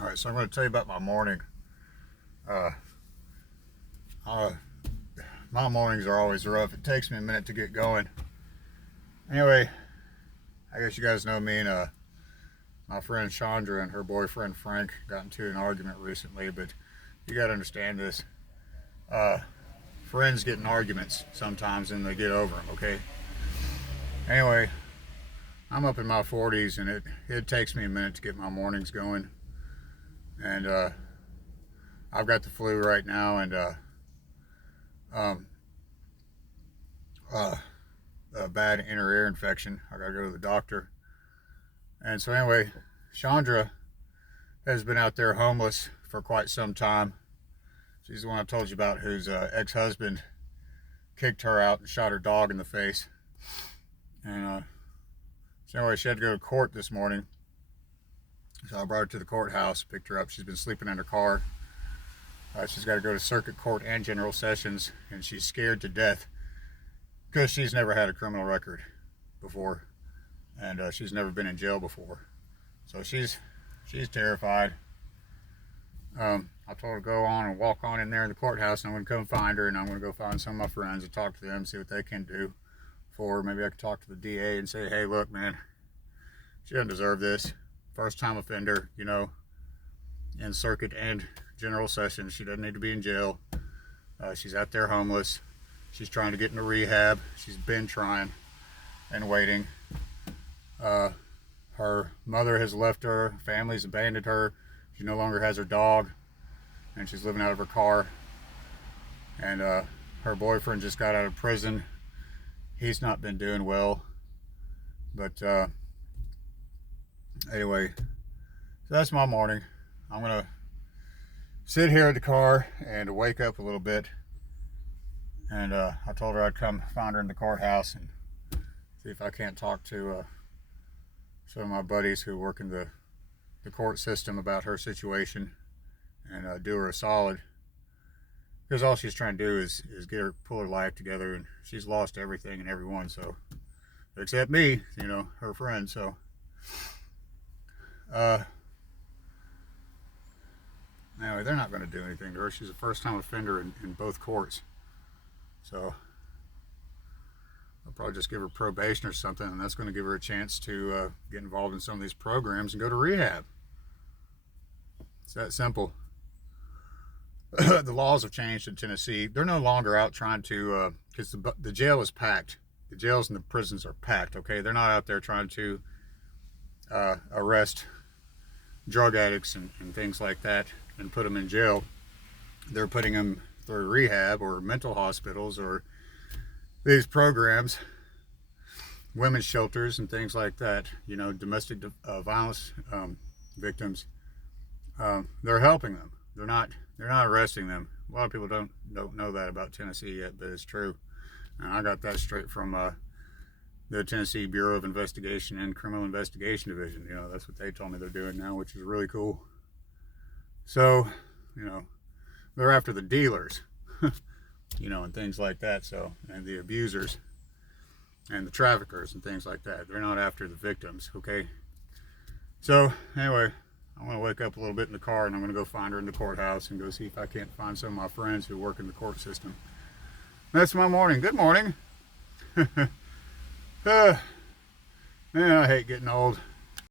All right, so I'm going to tell you about my morning. Uh, uh, my mornings are always rough. It takes me a minute to get going. Anyway, I guess you guys know me and my friend Chandra and her boyfriend Frank got into an argument recently, but you got to understand this. Uh, Friends get in arguments sometimes and they get over them, okay? Anyway, I'm up in my 40s and it takes me a minute to get my mornings going. And I've got the flu right now and um, uh, a bad inner ear infection. I gotta go to the doctor. And so anyway, Chandra has been out there homeless for quite some time. She's the one I told you about whose ex-husband kicked her out and shot her dog in the face. And so anyway, she had to go to court this morning. So I brought her to the courthouse, picked her up. She's been sleeping in her car. She's got to go to circuit court and general sessions, and she's scared to death because she's never had a criminal record before, and she's never been in jail before. So she's terrified. I told her to go on and walk on in there in the courthouse, and I'm going to come find her, and I'm going to go find some of my friends and talk to them, see what they can do for her. Maybe I could talk to the DA and say, hey, look, man, she doesn't deserve this. First time offender, in circuit and general sessions. She doesn't need to be in jail. She's out there homeless. She's trying to get into rehab. She's been trying and waiting. Her mother has left her. Family's abandoned her. She no longer has her dog, and she's living out of her car. And her boyfriend just got out of prison. He's not been doing well. But anyway, so that's my morning. I'm gonna sit here at the car and wake up a little bit. And I told her I'd come find her in the courthouse and see if I can't talk to some of my buddies who work in the court system about her situation and do her a solid. Because all she's trying to do is pull her life together, and she's lost everything and everyone, so except me, her friend. So anyway, they're not going to do anything to her. She's a first-time offender in both courts. So I'll probably just give her probation or something, and that's going to give her a chance to get involved in some of these programs and go to rehab. It's that simple. The laws have changed in Tennessee. They're no longer out trying to, because the jail is packed. The jails and the prisons are packed, okay? They're not out there trying to arrest drug addicts and things like that and put them in jail. They're putting them through rehab or mental hospitals or these programs, women's shelters and things like that. Domestic violence victims. They're helping them. They're not arresting them. A lot of people don't know that about Tennessee yet, but it's true. And I got that straight from the Tennessee Bureau of Investigation and Criminal Investigation Division. That's what they told me they're doing now, which is really cool. So, they're after the dealers, and things like that. So, and the abusers and the traffickers and things like that. They're not after the victims, okay? So, anyway, I'm going to wake up a little bit in the car, and I'm going to go find her in the courthouse and go see if I can't find some of my friends who work in the court system. That's my morning. Good morning. Man, I hate getting old.